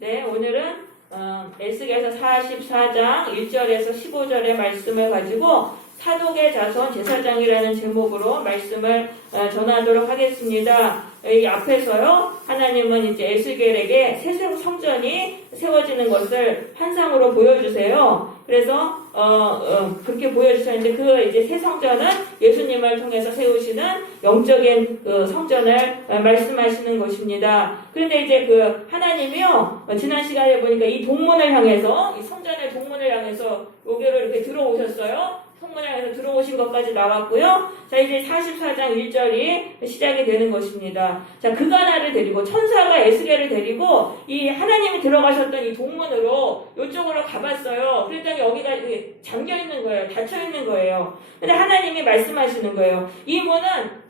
네, 오늘은 에스겔서 44장 1절에서 15절의 말씀을 가지고 사독의 자손 제사장이라는 제목으로 말씀을 전하도록 하겠습니다. 이 앞에서요, 하나님은 이제 에스겔에게 새 성전이 세워지는 것을 환상으로 보여주세요. 그래서 그렇게 보여주셨는데 그 이제 새 성전은 예수님을 통해서 세우시는 영적인 그 성전을 말씀하시는 것입니다. 그런데 이제 그 하나님이요, 지난 시간에 보니까 이 동문을 향해서, 이 성전의 동문을 향해서 여기로 이렇게 들어오셨어요. 성문을 향해서 들어오신 것까지 나왔고요. 자, 이제 44장 1절이 시작이 되는 것입니다. 자, 그가나를 데리고, 천사가 에스겔을 데리고 이 하나님이 들어가셨던 이 동문으로 이쪽으로 가봤어요. 그랬더니 여기가 잠겨 있는 거예요. 닫혀 있는 거예요. 근데 하나님이 말씀하시는 거예요. 이 문은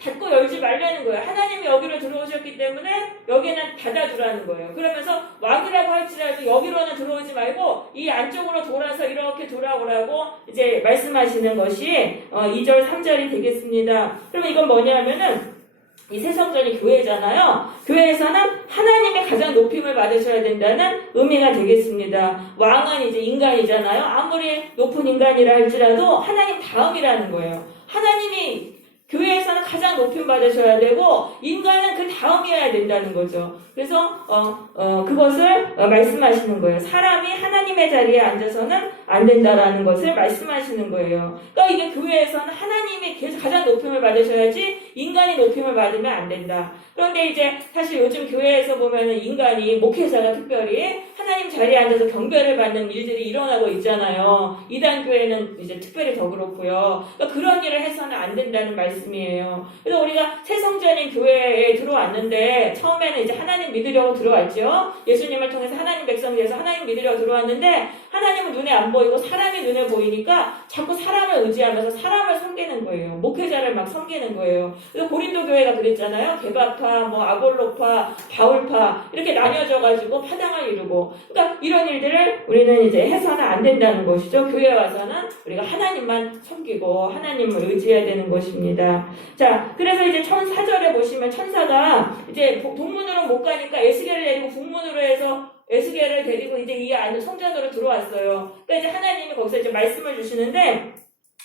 닫고 열지 말라는 거예요. 하나님이 여기로 들어오셨기 때문에 여기는 닫아두라는 거예요. 그러면서 왕이라고 할지라도 여기로는 들어오지 말고 이 안쪽으로 돌아서 이렇게 돌아오라고 이제 말씀하시는 것이 2절 3절이 되겠습니다. 그러면 이건 뭐냐면은 이 새 성전이 교회잖아요. 교회에서는 하나님의 가장 높임을 받으셔야 된다는 의미가 되겠습니다. 왕은 이제 인간이잖아요. 아무리 높은 인간이라 할지라도 하나님 다음이라는 거예요. 하나님이 교회에서는 가장 높임 받으셔야 되고 인간은 그 다음이어야 된다는 거죠. 그래서 그것을 말씀하시는 거예요. 사람이 하나님의 자리에 앉아서는 안 된다라는 것을 말씀하시는 거예요. 그러니까 이게 교회에서는 하나님이 가장 높임을 받으셔야지 인간이 높임을 받으면 안 된다. 그런데 이제 사실 요즘 교회에서 보면은 인간이 목회자가 특별히 하나님 자리에 앉아서 경배를 받는 일들이 일어나고 있잖아요. 이단 교회는 이제 특별히 더 그렇고요. 그러니까 그런 일을 해서는 안 된다는 말씀이에요. 그래서 우리가 새 성전인 교회에 들어왔는데 처음에는 이제 하나님 믿으려고 들어왔죠. 예수님을 통해서 하나님 백성이 돼서 하나님 믿으려고 들어왔는데 하나님은 눈에 안 보이고 사람이 눈에 보이니까 자꾸 사람을 의지하면서 사람을 섬기는 거예요. 목회자를 막 섬기는 거예요. 그래서 고린도 교회가 그랬잖아요. 게바파, 뭐 아볼로파, 바울파 이렇게 나뉘어져가지고 파당을 이루고, 그러니까 이런 일들을 우리는 이제 해서는 안 된다는 것이죠. 교회 와서는 우리가 하나님만 섬기고 하나님을 의지해야 되는 것입니다. 자, 그래서 이제 4절에 보시면 천사가 이제 동문으로 못 가니까 에스겔을 데리고 북문으로 해서 에스겔을 데리고 이제 이 안에 성전으로 들어왔어요. 그러니까 이제 하나님이 거기서 이제 말씀을 주시는데,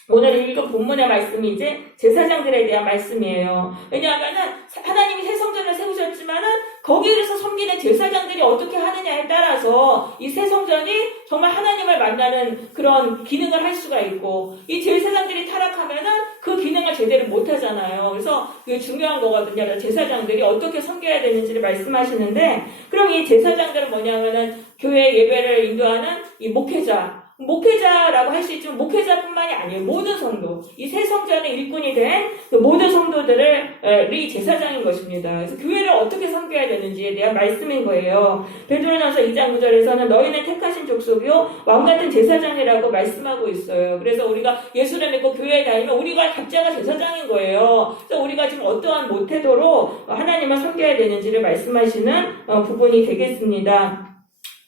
오늘 읽은 본문의 말씀이 이제 제사장들에 대한 말씀이에요. 왜냐하면은 하나님이 새 성전을 세우셨지만은 거기에서 섬기는 제사장들이 어떻게 하느냐에 따라서 이 새 성전이 정말 하나님을 만나는 그런 기능을 할 수가 있고, 이 제사장들이 타락하면은 그 기능을 제대로 못 하잖아요. 그래서 이게 중요한 거거든요. 제사장들이 어떻게 섬겨야 되는지를 말씀하시는데, 그럼 이 제사장들은 뭐냐면은 교회 예배를 인도하는 이 목회자라고 할 수 있지만 목회자뿐만이 아니에요. 모든 성도, 이 새 성전의 일꾼이 된 그 모든 성도들이 제사장인 것입니다. 그래서 교회를 어떻게 섬겨야 되는지에 대한 말씀인 거예요. 베드로전서 2장 9절에서는 너희는 택하신 족속이요 왕같은 제사장이라고 말씀하고 있어요. 그래서 우리가 예수를 믿고 교회에 다니면 우리가 각자가 제사장인 거예요. 그래서 우리가 지금 어떠한 모태도로 하나님을 섬겨야 되는지를 말씀하시는 부분이 되겠습니다.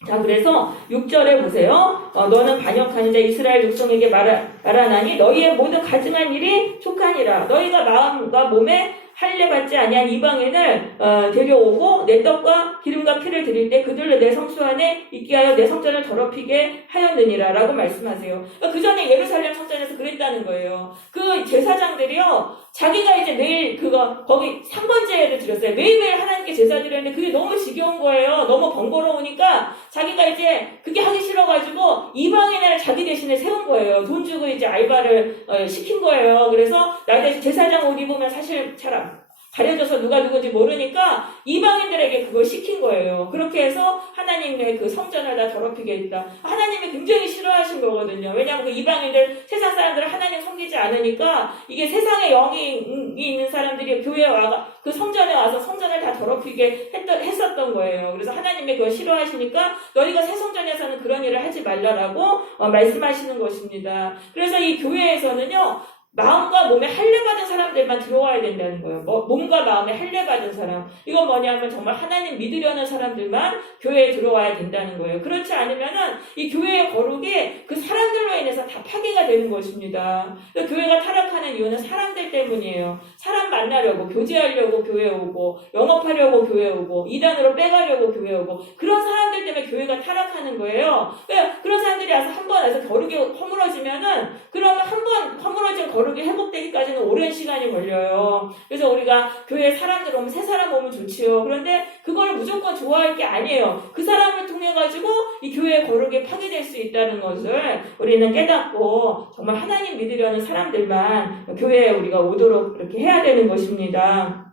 자, 그래서 6절에 보세요. 너는 반역하는 자 이스라엘 백성에게 말하나니 너희의 모든 가증한 일이 촉하니라. 너희가 마음과 몸에 할례 받지 아니한 이방인을 데려오고 내 떡과 기름과 피를 드릴 때 그들로 내 성수 안에 있게 하여 내 성전을 더럽히게 하였느니라 라고 말씀하세요. 그 전에 예루살렘 성전에서 그랬다는 거예요. 그 제사장들이요, 자기가 이제 매일 거기 상번제를 드렸어요. 매일매일 하나님께 제사 드렸는데 그게 너무 지겨운 거예요. 너무 번거로우니까 자기가 이제 그게 하기 싫어가지고 이방인을 자기 대신에 세운 거예요. 돈 주고 이제 알바를 시킨 거예요. 그래서 나 대신 제사장 옷 입으면 사실 잘 가려져서 누가 누군지 모르니까 이방인들에게 그걸 시킨 거예요. 그렇게 해서 하나님의 그 성전을 다 더럽히게 했다. 하나님이 굉장히 싫어하신 거거든요. 왜냐하면 그 이방인들, 세상 사람들을 하나님 섬기지 않으니까 이게 세상에 영이 있는 사람들이 교회에 와가 그 성전에 와서 성전을 다 더럽히게 했었던 거예요. 그래서 하나님이 그걸 싫어하시니까 너희가 새 성전에서는 그런 일을 하지 말라라고 말씀하시는 것입니다. 그래서 이 교회에서는요, 마음과 몸에 할례받은 사람들만 들어와야 된다는 거예요. 몸과 마음에 할례받은 사람. 이건 뭐냐면 정말 하나님 믿으려는 사람들만 교회에 들어와야 된다는 거예요. 그렇지 않으면은 이 교회의 거룩이 그 사람들로 인해서 다 파괴가 되는 것입니다. 그러니까 교회가 타락하는 이유는 사람들 때문이에요. 사람 만나려고, 교제하려고 교회에 오고, 영업하려고 교회에 오고, 이단으로 빼가려고 교회에 오고, 그런 사람들 때문에 교회가 타락하는 거예요. 그러니까 그런 사람들이 와서 한 번 와서 거룩이 허물어지면은, 그러면 한 번 허물어진 거룩이 회복되기까지는 오랜 시간이 걸려요. 그래서 우리가 교회에 사람들 오면 새 사람 오면 좋지요. 그런데 그걸 무조건 좋아할 게 아니에요. 그 사람을 통해 가지고 이 교회의 거룩이 파괴될 수 있다는 것을 우리는 깨닫고 정말 하나님 믿으려는 사람들만 교회에 우리가 오도록 이렇게 해야 되는 것입니다.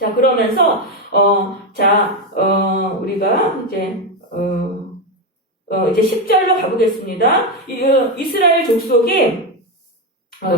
자, 그러면서 우리가 이제 10절로 가보겠습니다. 이스라엘 족속이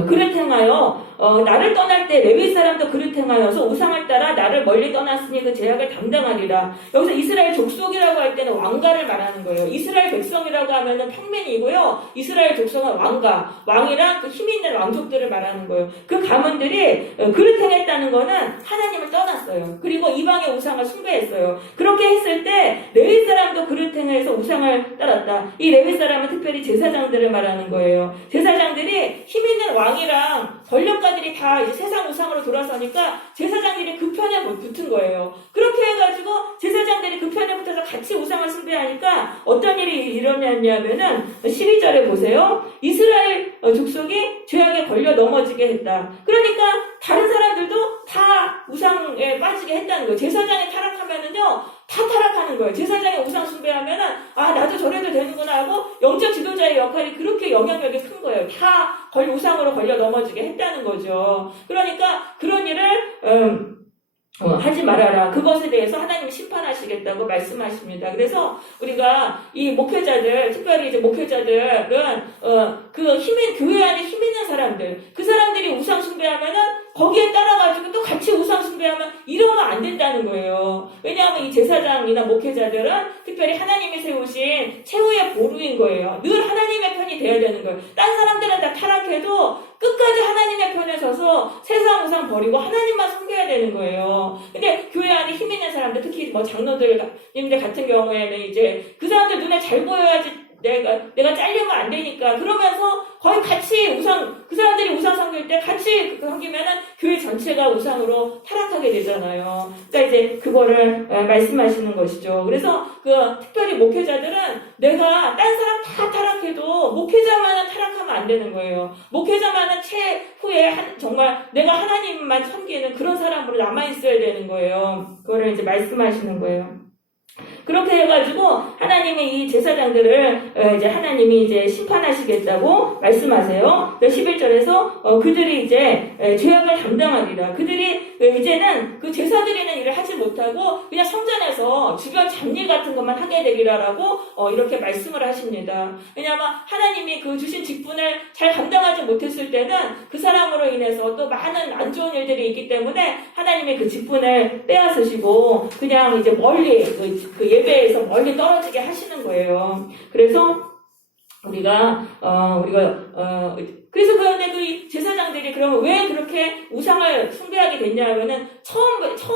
그릇 행하여 나를 떠날 때 레위 사람도 그릇 행하여서 우상을 따라 나를 멀리 떠났으니 그 죄악을 담당하리라. 여기서 이스라엘 족속이라고 할 때는 왕가를 말하는 거예요. 이스라엘 백성이라고 하면은 평민이고요. 이스라엘 족속은 왕가, 왕이랑 그 힘 있는 왕족들을 말하는 거예요. 그 가문들이 그릇 행했다는 거는 하나님을 떠났어요. 그리고 이방의 우상을 숭배했어요. 그렇게 했을 때 레위 사람도 그릇 행해서 우상을 따랐다. 이 레위 사람은 특별히 제사장들을 말하는 거예요. 제사장들이 힘 있는 왕이랑 권력가들이 다 이제 세상 우상으로 돌아서니까 제사장들이 그 편에 붙은 거예요. 그렇게 해가지고 제사장들이 그 편에 붙어서 같이 우상을 숭배하니까 어떤 일이 일어났냐면은 12절에 보세요. 이스라엘 족속이 죄악에 걸려 넘어지게 했다. 그러니까 다른 사람들도 다 우상에 빠지게 했다는 거예요. 제사장이 타락하면은요, 다 타락하는 거예요. 제사장이 우상 숭배하면은, 나도 저래도 되는구나 하고, 영적 지도자의 역할이 그렇게 영향력이 큰 거예요. 다 우상으로 걸려 넘어지게 했다는 거죠. 그러니까 그런 일을, 하지 말아라. 그것에 대해서 하나님이 심판하시겠다고 말씀하십니다. 그래서 우리가 이 목회자들, 특별히 이제 목회자들은, 교회 안에 힘 있는 사람들, 그 사람들이 우상 숭배하면은 거기에 따라가지고 또 같이 우상 숭배하면 이러면 안 된다는 거예요. 왜냐하면 이 제사장이나 목회자들은 특별히 하나님이 세우신 최후의 보루인 거예요. 늘 하나님의 편이 돼야 되는 거예요. 딴 사람들은 다 타락해도 끝까지 하나님의 편에 서서 세상 우상 버리고 하나님만 섬겨야 되는 거예요. 근데 교회 안에 힘 있는 사람들, 특히 장로들님들 같은 경우에는 이제 그 사람들 눈에 잘 보여야지 내가 잘리면 안 되니까 그러면서 거의 같이 그 사람들이 우상 섬길 때 같이 섬기면은 교회 전체가 우상으로 타락하게 되잖아요. 그러니까 이제 그거를 말씀하시는 것이죠. 그래서 특별히 목회자들은 내가 딴 사람 다 타락해도 목회자만은 타락하면 안 되는 거예요. 목회자만은 최후에 정말 내가 하나님만 섬기는 그런 사람으로 남아있어야 되는 거예요. 그거를 이제 말씀하시는 거예요. 그렇게 해가지고 하나님이 이 제사장들을 하나님이 이제 심판하시겠다고 말씀하세요. 11절에서 그들이 이제 죄악을 담당하리라. 그들이 이제는 그 제사드리는 일을 하지 못하고 그냥 성전에서 주변 잡일 같은 것만 하게 되리라라고 이렇게 말씀을 하십니다. 왜냐하면 하나님이 그 주신 직분을 잘 감당하지 못했을 때는 그 사람으로 인해서 또 많은 안 좋은 일들이 있기 때문에 하나님이 그 직분을 빼앗으시고 그냥 이제 멀리 그 예배에서 멀리 떨어지게 하시는 거예요. 그래서 그래서 그런데 그 제사장들이 그러면 왜 그렇게 우상을 숭배하게 됐냐면은 처음부터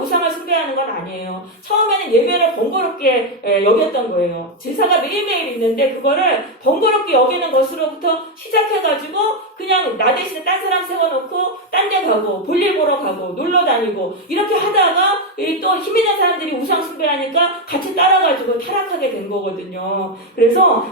우상을 숭배하는 건 아니에요. 처음에는 예배를 번거롭게 여겼던 거예요. 제사가 매일매일 있는데 그거를 번거롭게 여기는 것으로부터 시작해가지고 그냥 나 대신에 딴 사람 세워놓고 딴 데 가고 볼일 보러 가고 놀러 다니고 이렇게 하다가 또 힘 있는 사람들이 우상 숭배하니까 같이 따라가지고 타락하게 된 거거든요. 그래서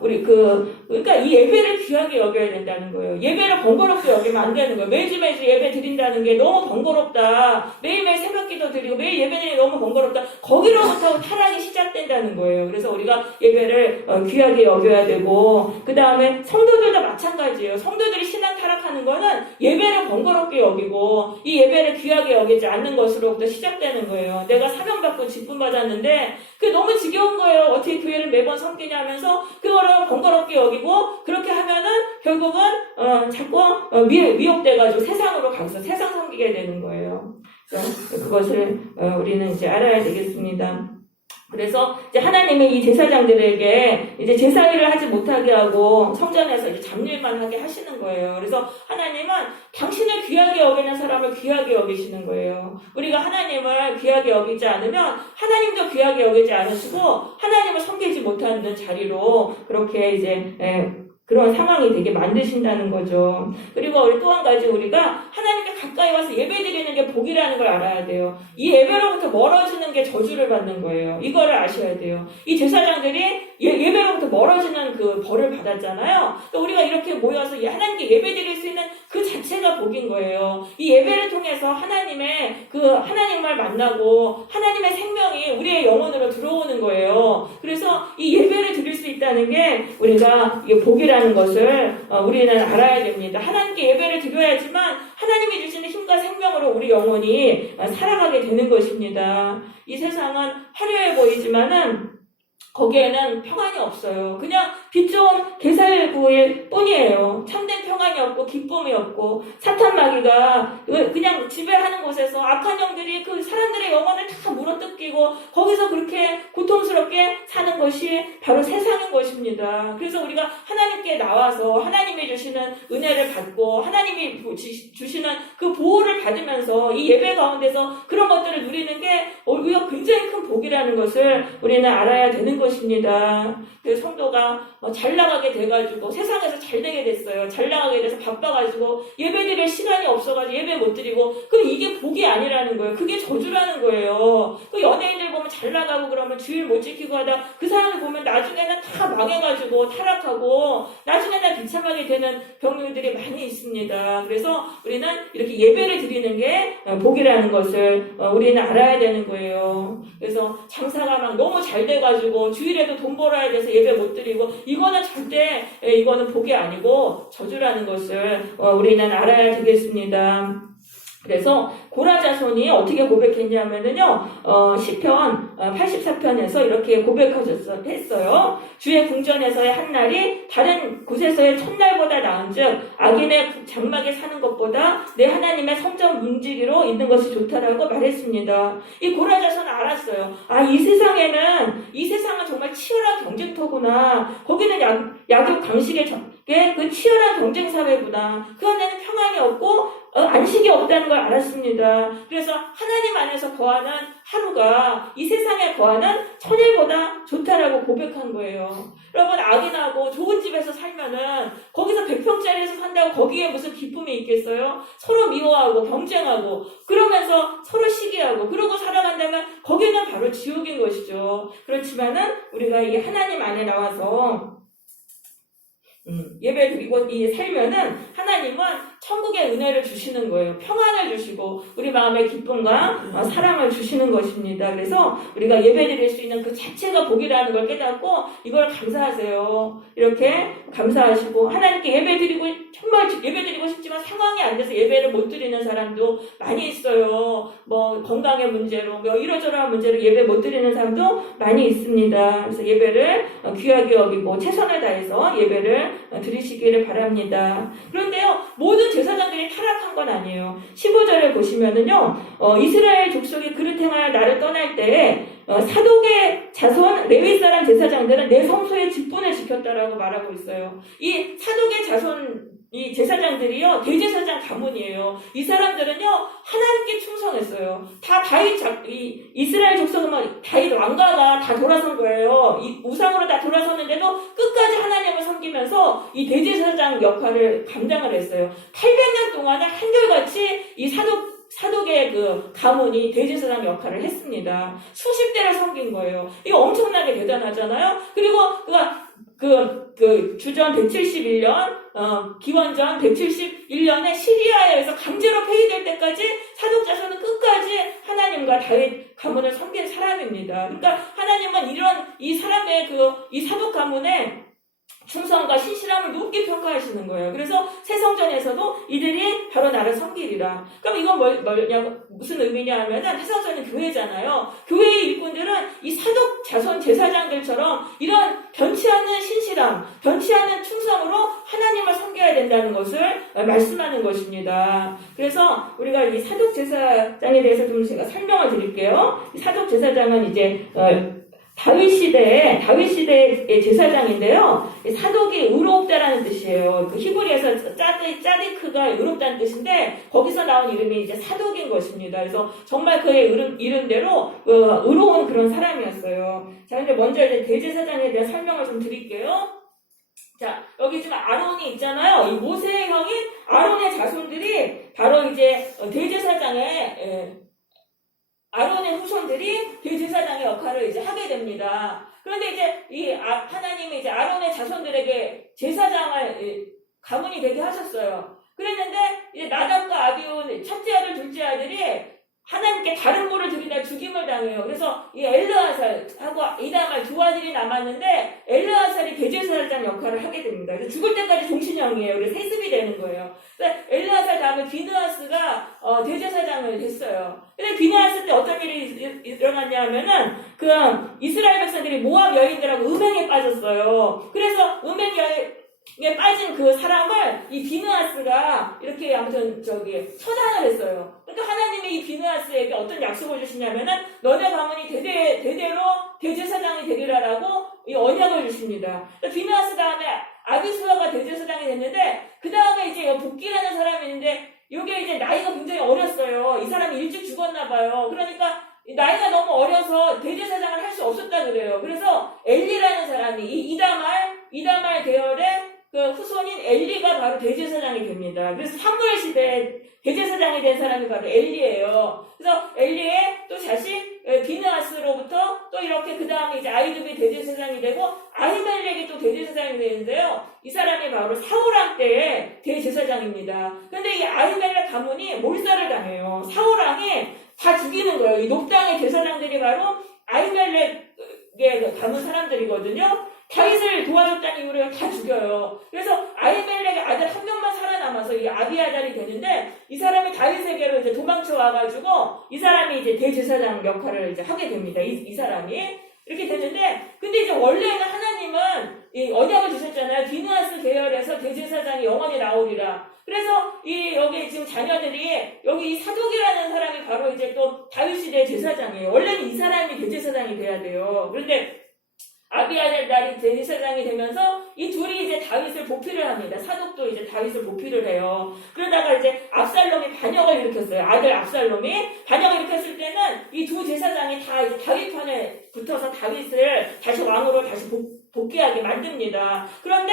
그러니까 이 예배를 귀하게 여겨야 된다는 거예요. 예배를 번거롭게 여기면 안 되는 거예요. 매주 예배 드린다는 게 너무 번거롭다. 매일매일 새벽기도 드리고 매일 예배드리기 너무 번거롭다. 거기로부터 타락이 시작된다는 거예요. 그래서 우리가 예배를 귀하게 여겨야 되고 그 다음에 성도들도 마찬가지예요. 성도들이 신앙 타락하는 거는 예배를 번거롭게 여기고 이 예배를 귀하게 여기지 않는 것으로부터 시작되는 거예요. 내가 사명받고 직분 받았는데 그게 너무 지겨운 거예요. 어떻게 교회를 매번 섬기냐 하면서 그거를 번거롭게 여기고 그렇게 하면은 결국은 자꾸 미혹돼가지고 세상으로 가서 세상 섬기게 되는 거예요. 그래서 그것을 우리는 이제 알아야 되겠습니다. 그래서 이제 하나님의 이 제사장들에게 이제 제사 일을 하지 못하게 하고 성전에서 이제 잡일만 하게 하시는 거예요. 그래서 하나님은 당신을 귀하게 여기는 사람을 귀하게 여기시는 거예요. 우리가 하나님을 귀하게 여기지 않으면 하나님도 귀하게 여기지 않으시고 하나님을 섬기지 못하는 자리로 그렇게 이제 그런 상황이 되게 만드신다는 거죠. 그리고 또 한 가지 우리가 하나님께 가까이 와서 예배드리는 게 복이라는 걸 알아야 돼요. 이 예배로부터 멀어지는 게 저주를 받는 거예요. 이거를 아셔야 돼요. 이 제사장들이 예배로부터 멀어지는 그 벌을 받았잖아요. 또 우리가 이렇게 모여서 하나님께 예배드릴 수 있는 그 자체가 복인 거예요. 이 예배를 통해서 하나님을 만나고 하나님의 생명이 우리의 영혼으로 들어오는 거예요. 그래서 이 예배를 드릴 수 있다는 게 우리가 복이라는 것을 우리는 알아야 됩니다. 하나님께 예배를 드려야지만 하나님이 주시는 힘과 생명으로 우리 영혼이 살아가게 되는 것입니다. 이 세상은 화려해 보이지만은 거기에는 평안이 없어요. 그냥 빛 좋은 게살구일 뿐이에요. 참된 평안이 없고 기쁨이 없고 사탄 마귀가 그냥 지배하는 곳에서 악한 영들이 그 사람들의 영혼을 다 물어뜯기고 거기서 그렇게 고통스럽게 사는 것이 바로 세상인 것입니다. 그래서 우리가 하나님께 나와서 하나님이 주시는 은혜를 받고 하나님이 주시는 그 보호를 받으면서 이 예배 가운데서 그런 것들을 누리는 게 우리가 굉장히 큰 복이라는 것을 우리는 알아야 되는 것입니다. 그래서 성도가 잘 나가게 돼가지고 세상에서 잘 되게 됐어요. 잘 나가게 돼서 바빠가지고 예배드릴 시간이 없어가지고 예배 못 드리고 그럼 이게 복이 아니라는 거예요. 그게 저주라는 거예요. 그 연예인들 보면 잘 나가고 그러면 주일 못 지키고 하다 그 사람을 보면 나중에는 다 망해가지고 타락하고 나중에는 비참하게 되는 경우들이 많이 있습니다. 그래서 우리는 이렇게 예배를 드리는 게 복이라는 것을 우리는 알아야 되는 거예요. 그래서 장사가 막 너무 잘 돼가지고 주일에도 돈 벌어야 돼서 예배 못 드리고 이거는 절대 이거는 복이 아니고 저주라는 것을 우리는 알아야 되겠습니다. 그래서 고라 자손이 어떻게 고백했냐면은요, 시편 84편에서 이렇게 고백하셨어요. 주의 궁전에서의 한 날이 다른 곳에서의 첫날보다 나은즉 악인의 장막에 사는 것보다 내 하나님의 성전 문지기로 있는 것이 좋다라고 말했습니다. 이 고라 자손은 알았어요. 이 세상은 정말 치열한 경쟁터구나. 거기는 약육 강식의 그 치열한 경쟁 사회구나. 그 안에는 평안이 없고 안식이 없다는 걸 알았습니다. 그래서 하나님 안에서 거하는 하루가 이 세상에 거하는 천일보다 좋다라고 고백한 거예요. 여러분 악인하고 좋은 집에서 살면은 거기서 100평짜리에서 산다고 거기에 무슨 기쁨이 있겠어요? 서로 미워하고 경쟁하고 그러면서 서로 시기하고 그러고 살아간다면 거기는 바로 지옥인 것이죠. 그렇지만은 우리가 이 하나님 안에 나와서 예배 드리고 살면은 하나님은 천국의 은혜를 주시는 거예요. 평안을 주시고 우리 마음의 기쁨과 사랑을 주시는 것입니다. 그래서 우리가 예배 드릴 수 있는 그 자체가 복이라는 걸 깨닫고 이걸 감사하세요. 이렇게 감사하시고 하나님께 예배 드리고 정말 예배 드리고 싶지만 상황이 안 돼서 예배를 못 드리는 사람도 많이 있어요. 건강의 문제로 이러저러한 문제로 예배 못 드리는 사람도 많이 있습니다. 그래서 예배를 귀하게 여기고 최선을 다해서 예배를 드리시기를 바랍니다. 그런데요, 모든 제사장들이 타락한 건 아니에요. 15절을 보시면은요, 이스라엘 족속이 그릇 행하여 나를 떠날 때에 사독의 자손 레위 사람 제사장들은 내 성소의 직분을 지켰다라고 말하고 있어요. 이 사독의 자손 이 제사장들이요 대제사장 가문이에요. 이 사람들은요 하나님께 충성했어요. 다 이스라엘 족속은 다윗 왕가가 다 돌아선 거예요. 이 우상으로 다 돌아섰는데도 끝까지 하나님을 섬기면서 이 대제사장 역할을 감당을 했어요. 800년 동안에 한결같이 이 사독의 그 가문이 대제사장 역할을 했습니다. 수십 대를 섬긴 거예요. 이거 엄청나게 대단하잖아요. 그리고 주전 171년, 기원전 171년에 시리아에서 강제로 폐위될 때까지 사독 자손은 끝까지 하나님과 다윗 가문을 섬긴 사람입니다. 그러니까 하나님은 이 사람의 이 사독 가문의 충성과 신실함을 높게 평가하시는 거예요. 그래서 새성전에서도 이들이 바로 나를 섬기리라. 그럼 이건 무슨 의미냐 하면은 새성전은 교회잖아요. 교회의 일꾼들은 이 사독 자손 제사장들처럼 이런 변치 않는 신실함, 변치 않는 충성으로 하나님을 섬겨야 된다는 것을 말씀하는 것입니다. 그래서 우리가 이 사독 제사장에 대해서 좀 제가 설명을 드릴게요. 이 사독 제사장은 이제 다윗 시대의 제사장인데요. 사독이 의롭다라는 뜻이에요. 그 히브리에서 짜디크가 의롭다는 뜻인데 거기서 나온 이름이 이제 사독인 것입니다. 그래서 정말 그의 이름대로 의로운 그런 사람이었어요. 자, 근데 먼저 이제 대제사장에 대한 설명을 좀 드릴게요. 자, 여기 지금 아론이 있잖아요. 이 모세의 형인 아론의 자손들이 바로 이제 대제사장의 아론의 후손들이 대제사장의 역할을 이제 하게 됩니다. 그런데 이제 하나님이 이제 아론의 자손들에게 제사장을 가문이 되게 하셨어요. 그랬는데 이제 나답과 아비온 첫째 아들, 둘째 아들이 하나님께 다른 모를 드리다 죽임을 당해요. 그래서 이 엘르아살하고 이다말 두 아들이 남았는데 엘르아살이 대제사장 역할을 하게 됩니다. 그래서 죽을 때까지 종신형이에요. 그래서 세습이 되는 거예요. 그래서 엘르아살 다음에 비느하스가 대제사장을 됐어요. 근데 비느하스 때 어떤 일이 일어났냐 하면은 그 이스라엘 백성들이 모압 여인들하고 음행에 빠졌어요. 그래서 음행에 빠진 그 사람을 이 비느하스가 이렇게 아무튼 처단을 했어요. 그러니까 하나님이 이 비느하스에게 어떤 약속을 주시냐면은 너네 가문이 대대로 대제사장이 되리라라고 이 언약을 주십니다. 비느하스 다음에 아비수아가 대제사장이 됐는데 그 다음에 이제 복기라는 사람이 있는데 이게 이제 나이가 굉장히 어렸어요. 이 사람이 일찍 죽었나 봐요. 그러니까 나이가 너무 어려서 대제사장을 할 수 없었다 그래요. 그래서 엘리라는 사람이 이 이다말 계열의 그 후손인 엘리가 바로 대제사장이 됩니다. 그래서 사무엘 시대에 대제사장이 된 사람이 바로 엘리예요. 그래서 엘리의 또 자식 비느하스로부터 또 이렇게 그 다음에 이제 아이굽이 대제사장이 되고 아히멜렉이 또 대제사장이 되는데요. 이 사람이 바로 사울왕 때의 대제사장입니다. 그런데 이 아히멜렉 가문이 몰살을 당해요. 사울왕이 다 죽이는 거예요. 이 녹당의 제사장들이 바로 아히멜렉의 가문 사람들이거든요. 다윗을 도와줬다는 이유로 다 죽여요. 그래서 아히멜렉의 아들 한 명만 살아남아서 이 아비아달이 되는데 이 사람이 다윗에게로 이제 도망쳐 와가지고 이 사람이 이제 대제사장 역할을 이제 하게 됩니다. 이 사람이 이렇게 되는데 근데 이제 원래는 하나님은 이 언약을 주셨잖아요. 비느하스 계열에서 대제사장이 영원히 나오리라. 그래서 여기 지금 자녀들이 여기 이 사독이라는 사람이 바로 이제 또 다윗 시대의 제사장이에요. 원래는 이 사람이 대제사장이 돼야 돼요. 그런데 아비아달이 대제사장이 되면서 이 둘이 이제 다윗을 보필을 합니다. 사독도 이제 다윗을 보필을 해요. 그러다가 이제 압살롬이 반역을 일으켰어요. 아들 압살롬이 반역을 일으켰을 때는 이 두 제사장이 다 이제 다윗 편에 붙어서 다윗을 다시 왕으로 다시 복귀하게 만듭니다. 그런데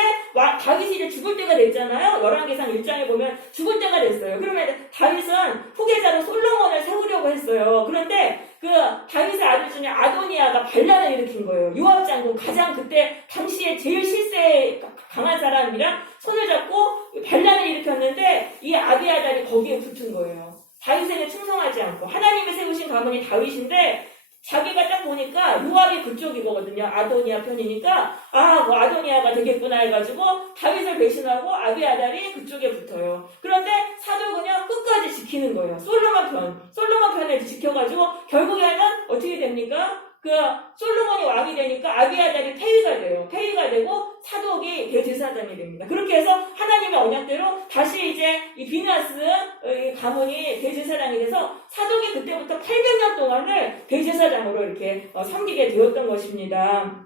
다윗이 이제 죽을 때가 됐잖아요. 열왕기상 1장에 보면 죽을 때가 됐어요. 그러면 다윗은 후계자로 솔로몬을 세우려고 했어요. 그런데 그 다윗의 아들 중에 아도니아가 반란을 일으킨 거예요. 요압 장군 가장 그때 당시에 제일 실세에 강한 사람이랑 손을 잡고 반란을 일으켰는데 이 아비아달이 거기에 붙은 거예요. 다윗에게 충성하지 않고 하나님이 세우신 가문이 다윗인데 자기가 딱 보니까 요압이 그쪽이거든요. 아도니아 편이니까 뭐 아도니아가 되겠구나 해가지고 다윗을 배신하고 아비아달이 그쪽에 붙어요. 그런데 사독은요 끝까지 지키는 거예요. 솔로몬 편에 지켜가지고 결국에는 어떻게 됩니까? 그 솔로몬이 왕이 되니까 아비아달이 폐위가 되고 사독이 대제사장이 됩니다. 그렇게 해서 하나님의 언약대로 다시 이제 이 비느하스 가문이 대제사장이 돼서 사독이 그때부터 800년 동안을 대제사장으로 이렇게 섬기게 되었던 것입니다.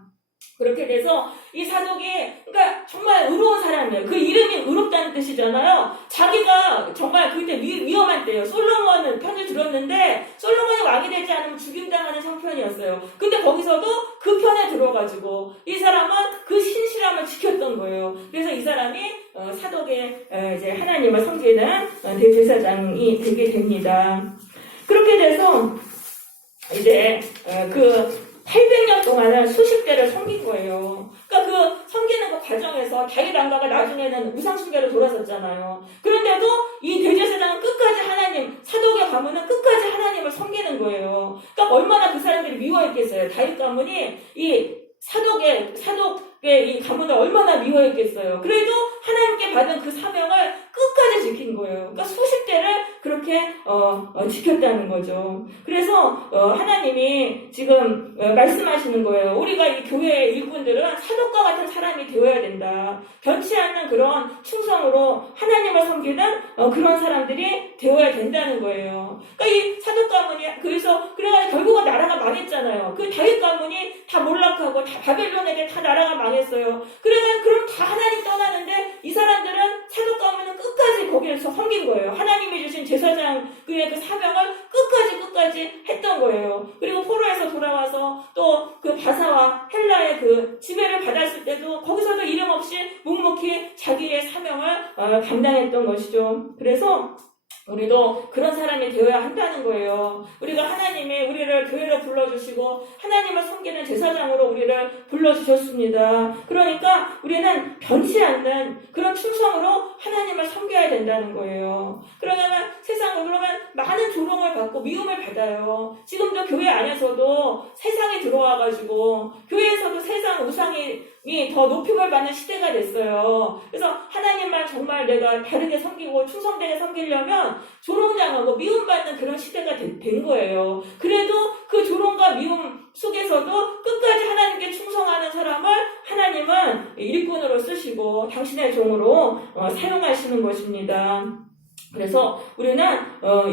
그렇게 돼서 이 사독이 그러니까 정말 의로운 사람이에요. 그 이름이 의롭다는 뜻이잖아요. 자기가 정말 그때 위험할 때예요. 솔로몬은 편을 들었는데 솔로몬이 왕이 되지 않으면 죽임당하는 형편이었어요. 근데 거기서도 그 편에 들어가지고 이 사람은 그 신실함을 지켰던 거예요. 그래서 이 사람이 사독의 이제 하나님을 섬기는 대제사장이 되게 됩니다. 그렇게 돼서 이제 800년 동안은 수십 대를 섬긴 거예요. 그러니까 그 섬기는 그 과정에서 다윗 왕가가 나중에는 우상숭배로 돌아섰잖아요. 그런데도 이 대제사장은 끝까지 사독의 가문은 끝까지 하나님을 섬기는 거예요. 그러니까 얼마나 그 사람들이 미워했겠어요. 다윗 가문이 이 사독의 이 가문을 얼마나 미워했겠어요. 그래도 하나님께 받은 그 사명을 끝까지 지킨 거예요. 그러니까 수십 대를 그렇게 지켰다는 거죠. 그래서 하나님이 지금 말씀하시는 거예요. 우리가 이 교회의 일꾼들은 사독과 같은 사람이 되어야 된다. 변치 않는 그런 충성으로 하나님을 섬기는 그런 사람들이 되어야 된다는 거예요. 그러니까 이 사독 가문이 그래가지고 결국은 나라가 망했잖아요. 그 다윗 가문이 다 바벨론에게 다 나라가 망했어요. 그럼 다 하나님 떠나는데 이 사람들은 사독 가문은 끝까지 거기에서 섬긴 거예요. 하나님이 주신 제사장 그의 그 사명을 끝까지 했던 거예요. 그리고 포로에서 돌아와서 또 그 바사와 헬라의 그 지배를 받았을 때도 거기서도 이름 없이 묵묵히 자기의 사명을 감당했던 것이죠. 그래서 우리도 그런 사람이 되어야 한다는 거예요. 우리가 하나님이 우리를 교회로 불러주시고 하나님을 섬기는 제사장으로 우리를 불러주셨습니다. 그러니까 우리는 변치 않는 그런 충성으로 하나님을 섬겨야 된다는 거예요. 그러면 세상으로 많은 조롱을 받고 미움을 받아요. 지금도 교회 안에서도 세상이 들어와가지고 교회에서도 세상 우상이 더 높임을 받는 시대가 됐어요. 그래서 하나님만 정말 내가 다르게 섬기고 충성되게 섬기려면 조롱당하고 미움받는 그런 시대가 된 거예요. 그래도 그 조롱과 미움 속에서도 끝까지 하나님께 충성하는 사람을 하나님은 일꾼으로 쓰시고 당신의 종으로 사용하시는 것입니다. 그래서 우리는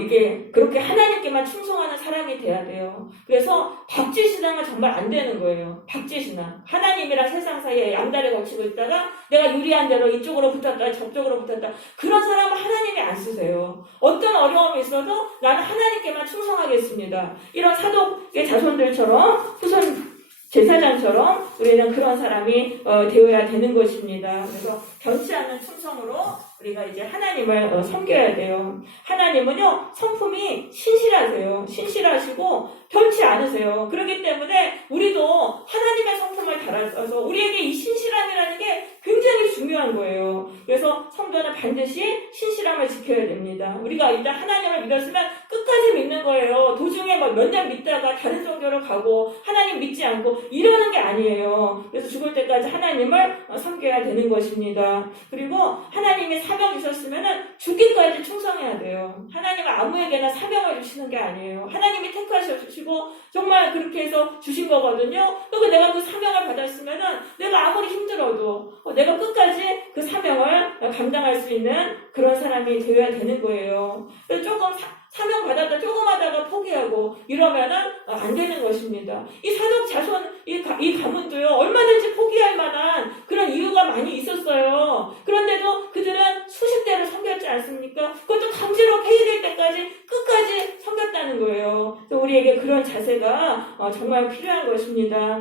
이게 그렇게 하나님께만 충성하는 사람이 돼야 돼요. 그래서 박쥐신앙은 정말 안 되는 거예요. 박쥐신앙. 하나님이랑 세상 사이에 양다리 걸치고 있다가 내가 유리한 대로 이쪽으로 붙었다 저쪽으로 붙었다. 그런 사람은 하나님이 안 쓰세요. 어떤 어려움이 있어도 나는 하나님께만 충성하겠습니다. 이런 사독의 자손들처럼 후손 제사장처럼 우리는 그런 사람이 되어야 되는 것입니다. 그래서 변치 않는 충성으로 우리가 이제 하나님을 섬겨야 돼요. 하나님은요, 성품이 신실하세요. 신실하시고 변치 않으세요. 그렇기 때문에 우리도 하나님의 성품을 따라서 우리에게 이 신실함이라는 게 굉장히 중요한 거예요. 그래서 성도는 반드시 신실함을 지켜야 됩니다. 우리가 일단 하나님을 믿었으면 끝까지 믿는 거예요. 도중에 몇 년 믿다가 다른 종교로 가고 하나님 믿지 않고 이러는 게 아니에요. 그래서 죽을 때까지 하나님을 섬겨야 되는 것입니다. 그리고 하나님이 사명 주셨으면 죽기까지 충성해야 돼요. 하나님은 아무에게나 사명을 주시는 게 아니에요. 하나님이 택하셔주시고 정말 그렇게 해서 주신 거거든요. 그리고 내가 그 사명을 받았으면 내가 아무리 힘들어도 내가 끝까지 그 사명을 감당할 수 있는 그런 사람이 되어야 되는 거예요. 그래서 조금 사명 받았다 조금 하다가 포기하고 이러면은 안 되는 것입니다. 이 사독 자손 이 가문도요 얼마든지 포기할 만한 그런 이유가 많이 있었어요. 그런데도 그들은 수십 대를 섬겼지 않습니까? 그것도 강제로 폐위될 때까지 끝까지 섬겼다는 거예요. 그래서 우리에게 그런 자세가 정말 필요한 것입니다.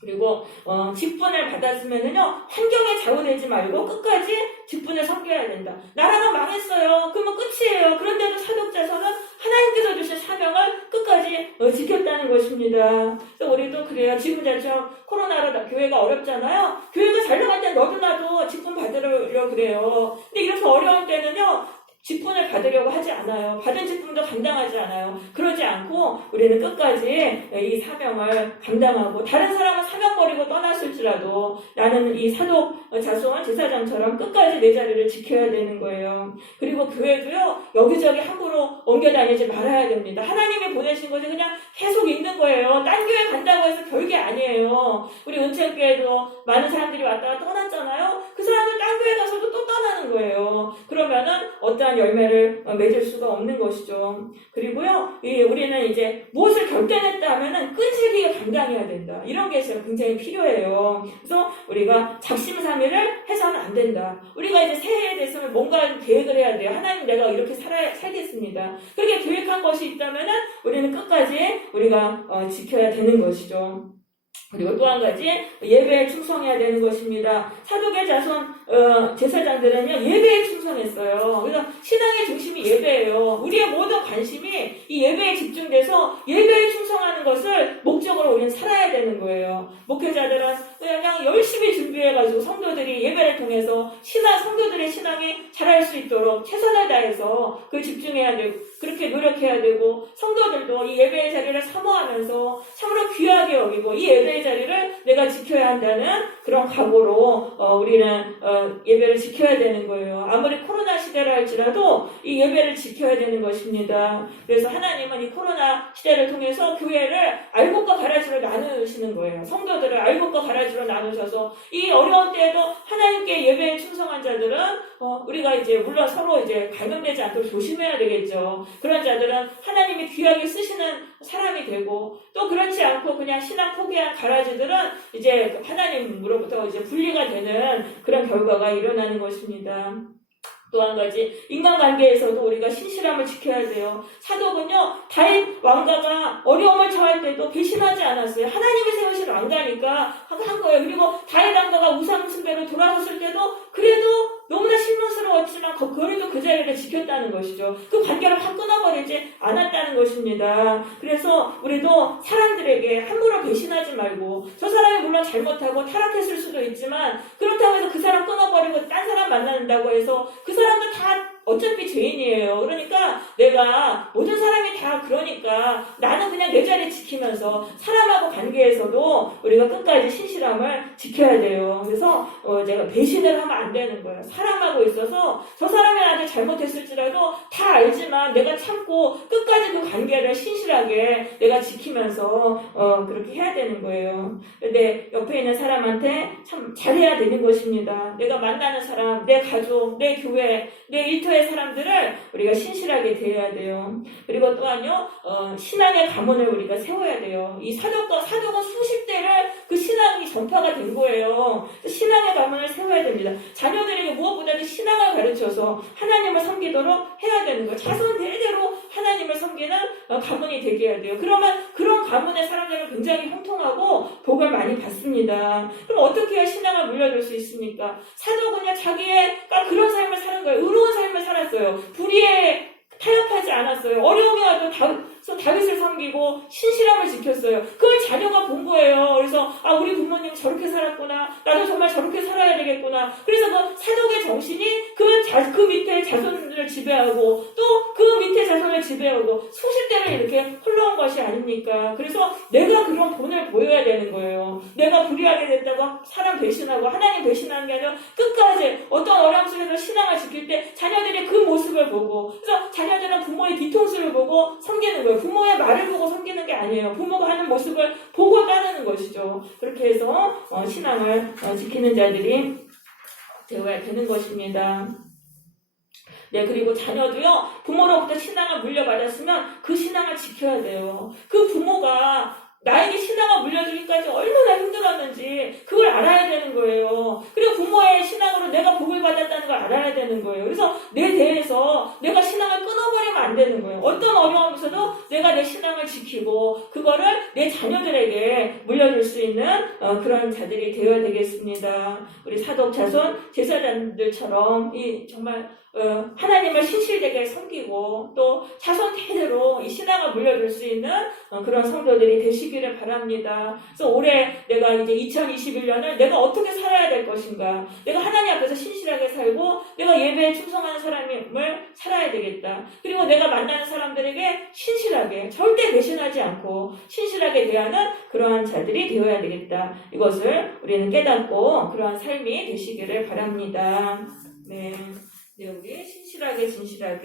그리고 직분을 받았으면은요 환경에 좌우되지 말고 끝까지 직분을 섬겨야 된다. 나라가 망했어요. 그러면 끝이에요. 그런데도 사독자손은 하나님께서 주신 사명을 끝까지 지켰다는 것입니다. 그래서 우리도 그래요. 지금처럼 코로나로 교회가 어렵잖아요. 교회가 잘 나갈 때 너도 나도 직분 받으려고 그래요. 근데 이렇게 어려울 때는요 직분을 받으려고 하지 않아요. 받은 직분도 감당하지 않아요. 그러지 않고 우리는 끝까지 이 사명을 감당하고 다른 사람은 사명 버리고 떠났을지라도 나는 이 사독 자손 제사장처럼 끝까지 내 자리를 지켜야 되는 거예요. 그리고 교회도요 여기저기 함부로 옮겨 다니지 말아야 됩니다. 하나님이 보내신 것이 그냥 계속 있는 거예요. 딴 교회 간다고 해서 별게 아니에요. 우리 은채교회도 많은 사람들이 왔다가 떠났잖아요. 그 사람들 딴 교회 가서도 또 떠나는 거예요. 그러면은 어떠한 열매를 맺을 수가 없는 것이죠. 그리고요, 우리는 이제 무엇을 결단했다 하면은 끈질기게 감당해야 된다. 이런 게 굉장히 필요해요. 그래서 우리가 작심삼일을 해서는 안 된다. 우리가 이제 새해에 대해서는 뭔가 계획을 해야 돼요. 하나님 내가 이렇게 살겠습니다. 그렇게 계획한 것이 있다면은 우리는 끝까지 우리가 지켜야 되는 것이죠. 그리고 또 한 가지 예배에 충성해야 되는 것입니다. 사독의 자손 제사장들은요 예배에 충성했어요. 그래서 신앙의 중심이 예배예요. 우리의 모든 관심이 이 예배에 집중돼서 예배에 충성하는 것을 목적으로 우리는 살아야 되는 거예요. 목회자들은 그냥 열심히 준비해가지고 성도들이 예배를 통해서 성도들의 신앙이 자랄 수 있도록 최선을 다해서 그 집중해야 되고 그렇게 노력해야 되고 성도들도 이 예배의 자리를 사모하면서 참으로 귀하게 여기고 이 예배의 자리를 내가 지켜야 한다는 그런 각오로 우리는 예배를 지켜야 되는 거예요. 아무리 코로나 시대라 할지라도 이 예배를 지켜야 되는 것입니다. 그래서 하나님은 이 코로나 시대를 통해서 교회를 알곡과 가라지로 나누시는 거예요. 성도들을 알곡과 가라지로 나누셔서 이 어려운 때에도 하나님께 예배에 충성한 자들은 우리가 이제 물론 서로 이제 감염되지 않도록 조심해야 되겠죠. 그런 자들은 하나님이 귀하게 쓰시는 사람이 되고, 또 그렇지 않고 그냥 신앙 포기한 가라지들은 이제 하나님으로부터 이제 분리가 되는 그런 결과가 일어나는 것입니다. 또 한 가지, 인간관계에서도 우리가 신실함을 지켜야 돼요. 사독은요, 다윗 왕가가 어려움을 처할 때도 배신하지 않았어요. 하나님이 세우신 왕가니까 한 거예요. 그리고 다윗 왕가가 우상 숭배로 돌아섰을 때도 그래도 너무나 실망스러웠지만 그래도 그 자리를 지켰다는 것이죠. 그 관계를 확 끊어버리지 않았다는 것입니다. 그래서 우리도 사람들에게 함부로 배신하지 말고, 저 사람이 물론 잘못하고 타락했을 수도 있지만 그렇다고 해서 그 사람 끊어버리고 딴 사람 만난다고 해서 그 사람도 다 어차피 죄인이에요. 그러니까 내가 모든 사람이 다 그러니까 나는 그냥 내 자리 지키면서 사람하고 관계에서도 우리가 끝까지 신실함을 지켜야 돼요. 그래서 제가 배신을 하면 안 되는 거예요. 사람하고 있어서 저 사람이 나한테 잘못했을지라도 다 알지만 내가 참고 끝까지 그 관계를 신실하게 내가 지키면서 그렇게 해야 되는 거예요. 근데 옆에 있는 사람한테 참 잘해야 되는 것입니다. 내가 만나는 사람, 내 가족, 내 교회, 내 일터의 사람들을 우리가 신실하게 대해야 돼요. 그리고 또한요, 신앙의 가문을 우리가 세워야 돼요. 이 사독은 수십 대를 그 신앙이 전파가 된 거예요. 신앙의 가문을 세워야 됩니다. 자녀들에게 무엇보다도 신앙을 가르쳐서 하나님을 섬기도록 해야 되는 거예요. 자손 대대로 하나님을 섬기는 가문이 되게 해야 돼요. 그러면 그런 가문의 사람들은 굉장히 형통하고 복을 많이 받습니다. 그럼 어떻게 해야 신앙을 물려줄 수 있습니까? 사독은요, 자기가 그런 삶을 사는 거예요. 의로운 삶을 살았어요. 불의에 타협하지 않았어요. 어려움이 와도 다윗을 섬기고 신실함을 지켰어요. 그걸 자녀가 본 거예요. 그래서 우리 부모님 저렇게 살았구나. 나도 정말 저렇게 살아야 되겠구나. 그래서 그 사독의 정신이 그 밑에 자손을 지배하고 또 그 밑에 자손을 지배하고 수십 대를 이렇게 흘러온 것이 아닙니까? 그래서 내가 그런 본을 보여야 되는 거예요. 내가 불의하게 됐다고 사람 배신하고 하나님 배신하는 게 아니라 끝까지 어떤 어려움 속에서 신앙을 지킬 때 자녀들이 그 모습을 보고, 그래서 자녀들은 부모의 뒤통수를 보고 섬기는 거예요. 부모의 말을 보고 섬기는 게 아니에요. 부모가 하는 모습을 보고 따르는 것이죠. 그렇게 해서 신앙을 지키는 자들이 되어야 되는 것입니다. 네, 그리고 자녀도요, 부모로부터 신앙을 물려받았으면 그 신앙을 지켜야 돼요. 그 부모가 나에게 신앙을 물려주기까지 얼마나 힘들었는지 그걸 알아야 되는 거예요. 그리고 부모의 신앙으로 내가 복을 받았다는 걸 알아야 되는 거예요. 그래서 내 대해서 내가 신앙을 끊어버리면 안 되는 거예요. 어떤 어려움에서도 내가 내 신앙을 지키고 그거를 내 자녀들에게 물려줄 수 있는 그런 자들이 되어야 되겠습니다. 우리 사독, 자손, 제사장들처럼 정말 하나님을 신실되게 섬기고 또 자손 대대로 이 신앙을 물려줄 수 있는 그런 성도들이 되시기를 바랍니다. 그래서 올해 내가 이제 2021년을 내가 어떻게 살아야 될 것인가, 내가 하나님 앞에서 신실하게 살고 내가 예배에 충성하는 사람을 살아야 되겠다. 그리고 내가 만나는 사람들에게 신실하게, 절대 배신하지 않고 신실하게 대하는 그러한 자들이 되어야 되겠다. 이것을 우리는 깨닫고 그러한 삶이 되시기를 바랍니다. 네, 우리 신실하게 진실하게